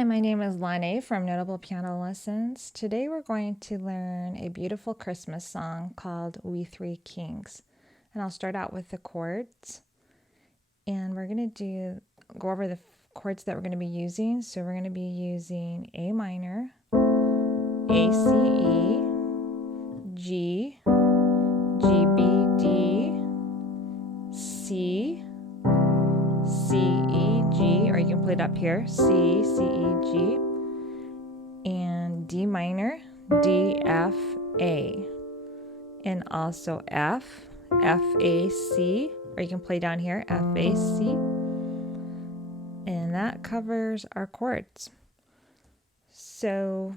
Hi, my name is Lane from Notable Piano Lessons. Today we're going to learn a beautiful Christmas song called We Three Kings. And I'll start out with the chords. And we're going to go over the chords that we're going to be using. So we're going to be using A minor, A, C, E, G, G, B, D, C, C, E, G, or you can play it up here, C, C, E, G, and D minor, D, F, A, and also F, F, A, C, or you can play down here, F, A, C, and that covers our chords. So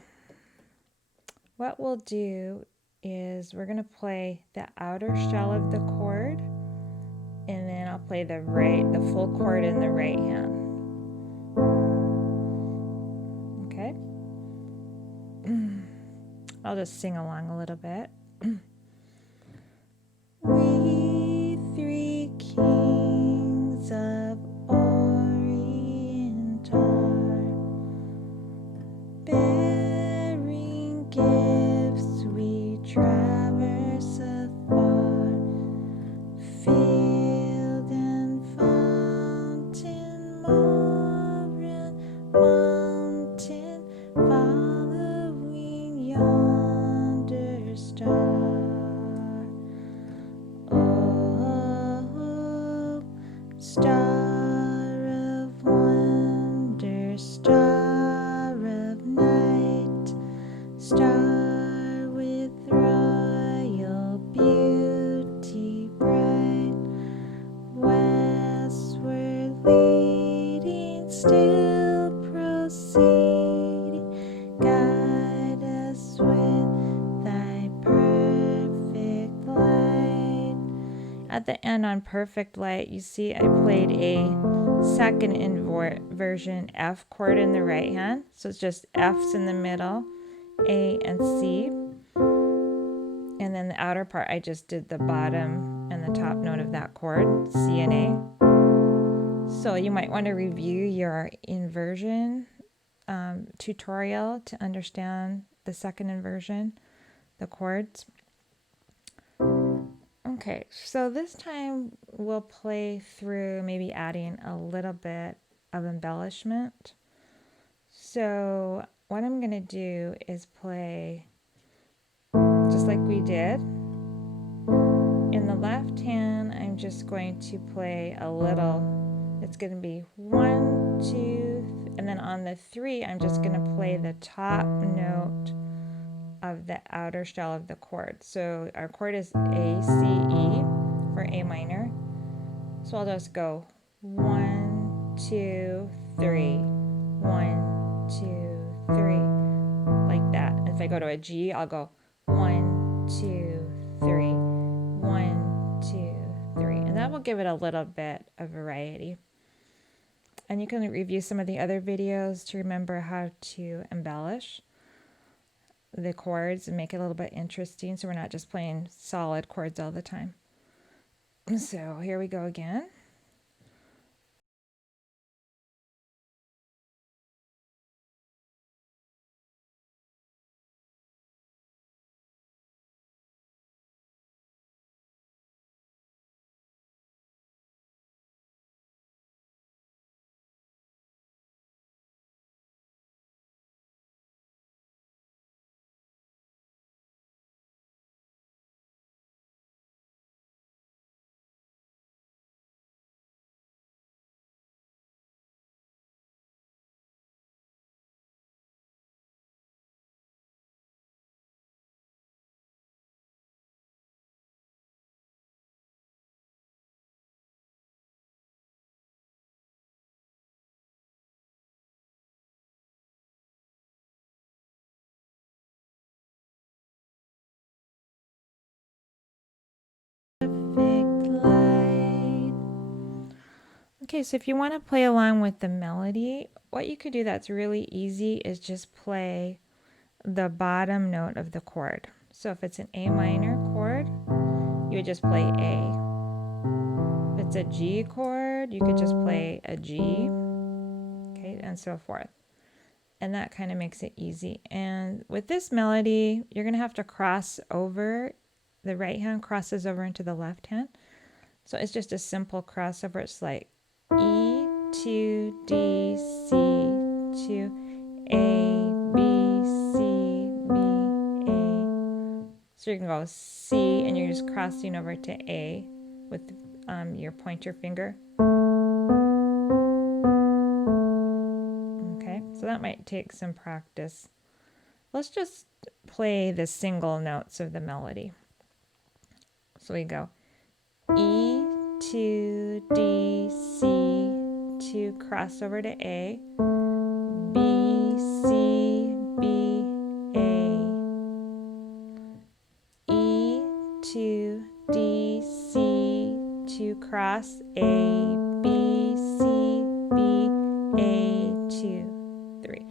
what we'll do is we're going to play the outer shell of the chord, and then I'll play the full chord in the right hand. Okay? I'll just sing along a little bit. We three kings of Orient are, bearing gifts we traverse afar, field and fountain, moor mountain, following yonder star. Star of wonder, star of night, star with royal beauty bright, westward leading, still proceeding, guide us with thy perfect light. At the end on Perfect Light, you see I played a second inversion F chord in the right hand. So it's just F's in the middle, A and C. And then the outer part, I just did the bottom and the top note of that chord, C and A. So you might want to review your inversion tutorial to understand the second inversion, the chords. Okay, so this time we'll play through maybe adding a little bit of embellishment. So what I'm going to do is play just like we did. In the left hand, I'm just going to play a little. It's going to be 1, 2, and then on the 3, I'm just going to play the top note of the outer shell of the chord. So our chord is A, C, E for A minor. So I'll just go 1, 2, 3, 1, 2, 3, like that. And if I go to a G, I'll go 1, 2, 3, 1, 2, 3. And that will give it a little bit of variety. And you can review some of the other videos to remember how to embellish the chords and make it a little bit interesting, so we're not just playing solid chords all the time. So here we go again. Okay, so if you want to play along with the melody, what you could do that's really easy is just play the bottom note of the chord. So if it's an A minor chord, you would just play A. If it's a G chord, you could just play a G, okay, and so forth. and that kind of makes it easy. And with this melody, you're going to have to cross over. The right hand crosses over into the left hand. So it's just a simple crossover. It's like E to D, C to A, B, C, B, A. So you can go C and you're just crossing over to A with your pointer finger. Okay, so that might take some practice. Let's just play the single notes of the melody. So we go E to D, C to cross over to A, B, C, B, A, E to D, C to cross A, B, C, B, A, 2, 3.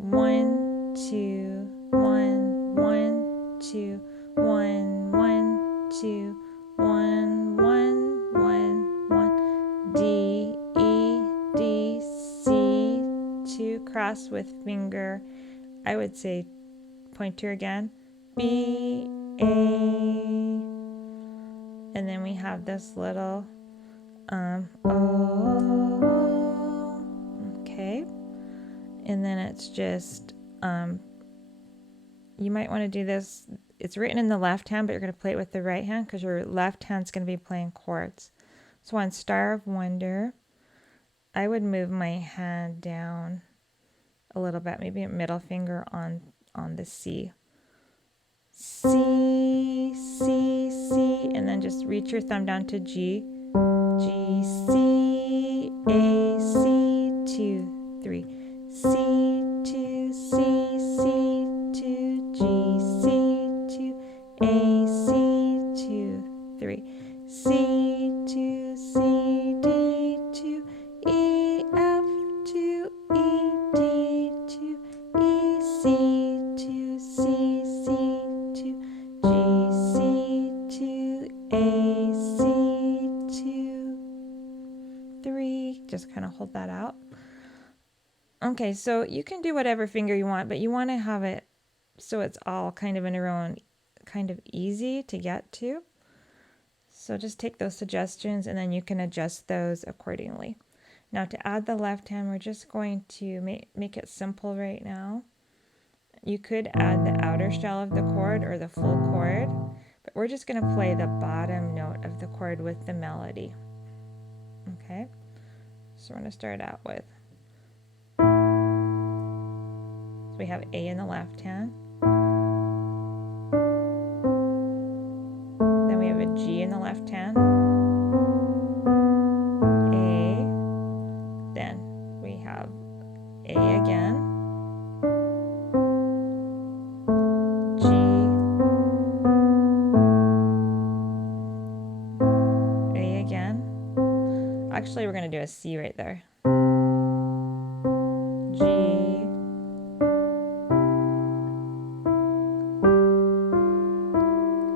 1, 2, 1, 1, 2, 1, 1, 2, 1, 1, 1, 1. D, E, D, C, 2 cross with finger. I would say pointer again. B, A. And then we have this little O. Okay. And then it's just, you might want to do this. It's written in the left hand, but you're going to play it with the right hand because your left hand's going to be playing chords. So on Star of Wonder, I would move my hand down a little bit, maybe a middle finger on the C. C, C, C, and then just reach your thumb down to G. G, C, A, C, 2, 3. C, 2, C, C, 2, G, C, 2, A, C, 2, 3. C, 2, C, D, 2, E, F, 2, E, D, 2, E, C, 2, C, C, 2, G, C, 2, A, C, 2, 3. Just kind of hold that out. Okay, so you can do whatever finger you want, but you want to have it so it's all kind of in your own, kind of easy to get to. So just take those suggestions and then you can adjust those accordingly. Now to add the left hand, we're just going to make it simple right now. You could add the outer shell of the chord or the full chord, but we're just going to play the bottom note of the chord with the melody. Okay, so we're going to start out with, so we have A in the left hand, then we have a G in the left hand, A, then we have A again, G, A again. Actually, we're going to do a C right there. G,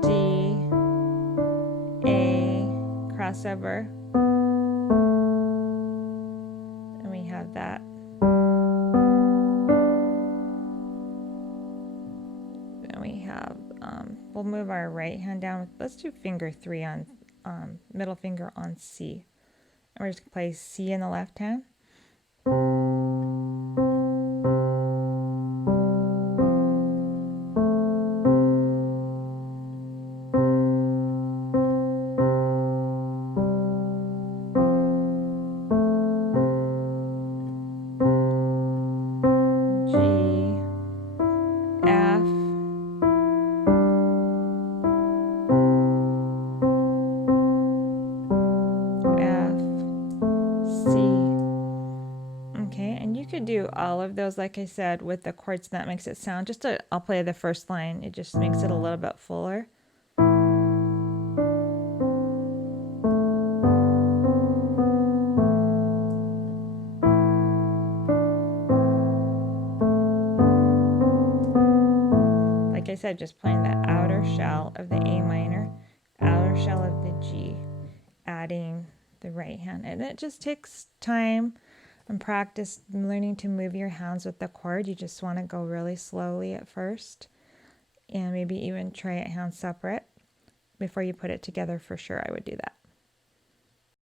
D, A, crossover, and we have that. Then we have, we'll move our right hand down. Let's do finger 3 on, middle finger on C. And we're just going to play C in the left hand. G, F, F, C. Okay, and you could do all of those, like I said, with the chords. That makes it sound just I'll play the first line. It just makes it a little bit fuller. Like I said, just playing the outer shell of the A minor, outer shell of the G, adding the right hand. And it just takes time. And practice learning to move your hands with the chord. You just want to go really slowly at first, and maybe even try it hand separate before you put it together. For sure, I would do that.